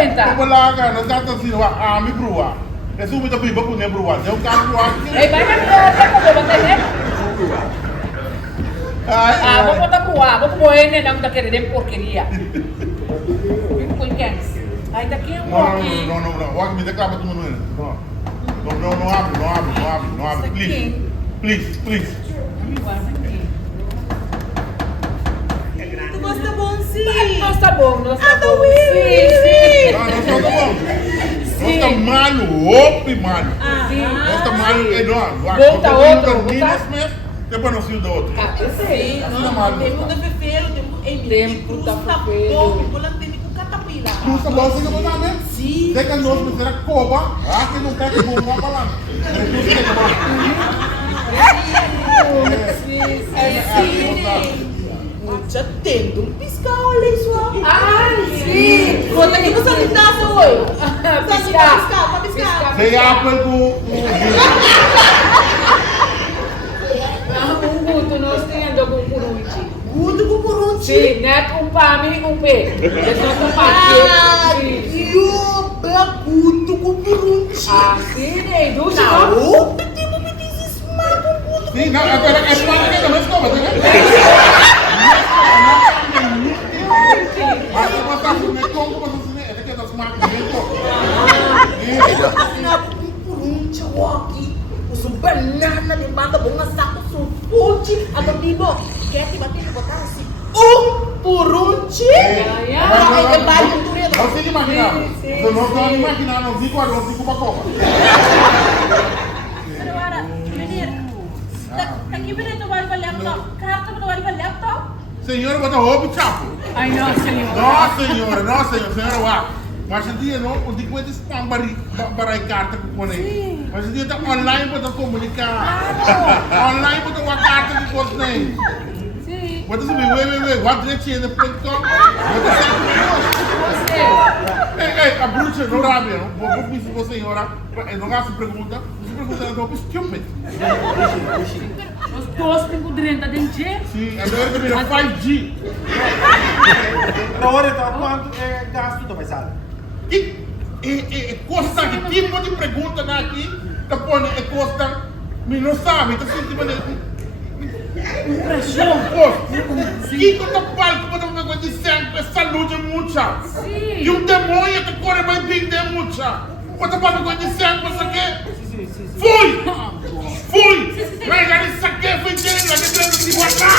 cuenta. Como la gana, tanto si va a mi brua. Es un mito pipa con el brua. De un carro brua. Vai ka ba tayo? Vou botar pro ar, vou pôr ele não tá querendo porqueria. Fica com quem? Aí daqui um pouquinho. Não. Walk me declara tu mano. Não abre. Please. Tu gosta bom, sim? Nós tá bom. Nós tá malo, malo. Nós tá malo enorme. Volta outro. Depois não saiu do outro. Sim. Tem muita fefeiro, tem cruz tá bom, tem com catapila. Cruz tá bom, você não vai ver? Sim. Tem que nós meter a coba, que não quer que vou falar. Sim. Já tem um piscar, olha isso. Ai, sim. Conta aqui no sanitaço, oi. Piscar. Sei apple com... Guto, nós temos algum curunchi. Guto com curunchi? Sim, né? Um pami, um pé. Eu guto com curunchi. Ah, sim, né? Duas não. Me diz isso, mas sim, não, agora é parte que também escova, né? Mas eu vou estar com o como você é que das marcas de curunchi, aqui. Uso banana, limada, bom, saco, suputi, agora bibo, quer te bater e botar assim, curunchi, você imaginar, eu não estou imaginando, não digo arroz, digo pacoca. Agora, menino, aqui menino tu vai para laptop, carta tu vai para laptop. Senhora, bota roupa e chapo. Ai, não, senhora. Não, senhora, vá. Mas o dia não, o dia que vai spam para a carta que põe aí. Mas o dia está online para comunicar. Online para uma carta que você tem. Sim. Pode subir, wait, what direction .com. Ei, a bruxa não rabe, vou pedir para a senhora, não faço pergunta, você pergunta é um stupid. Os dois têm direito a dente? Sim, agora que vira 5G. Agora, então, quanto é gasto tu vai saber? Costa que tipo de pergunta aqui, depois é costa, me não sabe, então simplesmente pressão. Que quando palco para uma coisa de sempre, saúde mucha. Sim. E um demônio que corre mais bem de mucha. Quando para uma coisa de sempre, você quer? Fui! Mas já disse que foi dentro, que dentro de guardar.